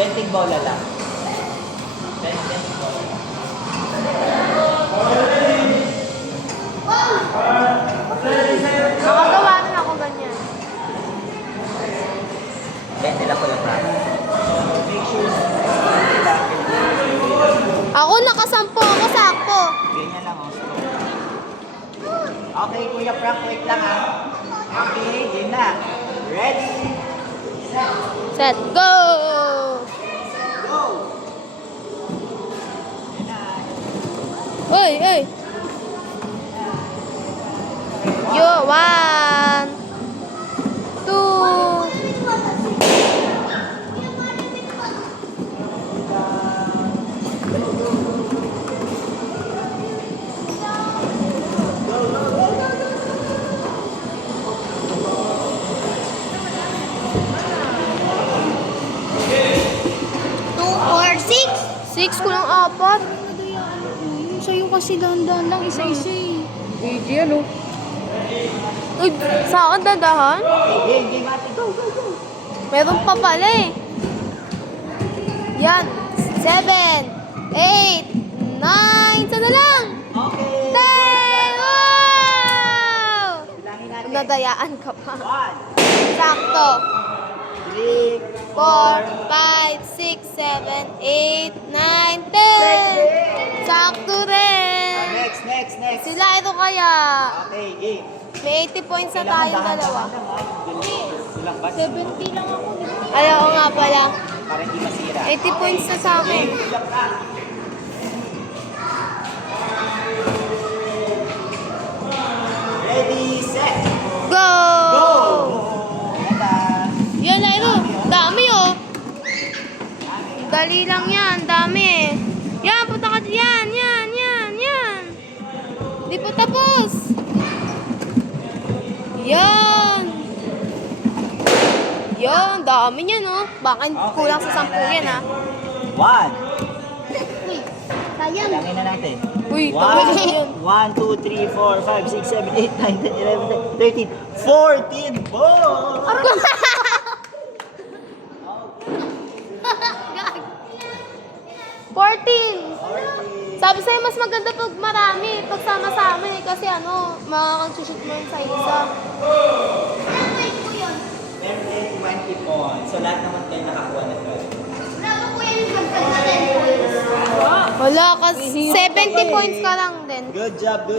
20 bola lang. 20 bola lang. Nakagawa rin ako ganyan. 20 lang ko yung practice. Make sure Ako nakasampo ako sakto. ganyan lang oh. Okay, Kuya Frank, wait lang ha. Okay, game na. Ready? Set, go! Go! Oy, oy! Yo, 1, 2. Six ko lang 4. Sa'yo kasi dahan-dahan lang, isa-isa eh. Easy ano? Uy, sa akin dadahan? Game, ate. Go, go, go. Meron pa pala eh. Yan. 7, 8, 9. Sana lang. Okay. 10! Wow! Bilangin natin. Nadayaan ka pa. 1, Sakto. 3, 4, 5, 6, 7, 8, 9, 10. Sakto rin. Next. Sila ito kaya. Okay, game. May 80 points na tayong dalawa. Silang batch. 70 lang ako. Ay, oo nga pala. Para hindi masira. 80 points na sa akin. Kuya Frank. Ready, set, Go! go! Ganda. Yan na ito. Dami oh. Dali lang yan. Dami. Yan, punta ka dyan. Yan. Di pa tapos. Yan. Dami niyan oh. Baka kulang sa 10 yan ah. 1. Sayang. Bilangin na natin. Uy, tawag yun. 1, 2, 3, 4, 5, 6, 7, 8, 9, 10, 11, 13, 14 balls! 14. Sabi sa'yo, mas maganda pag marami, pag sama-sama eh. Kasi ano, makakag-shoot mo yun sa isa. Meron din 20 points. So lahat naman kayo nakakuha na 12. Wala, kasi 70 points ka lang din. Good job, good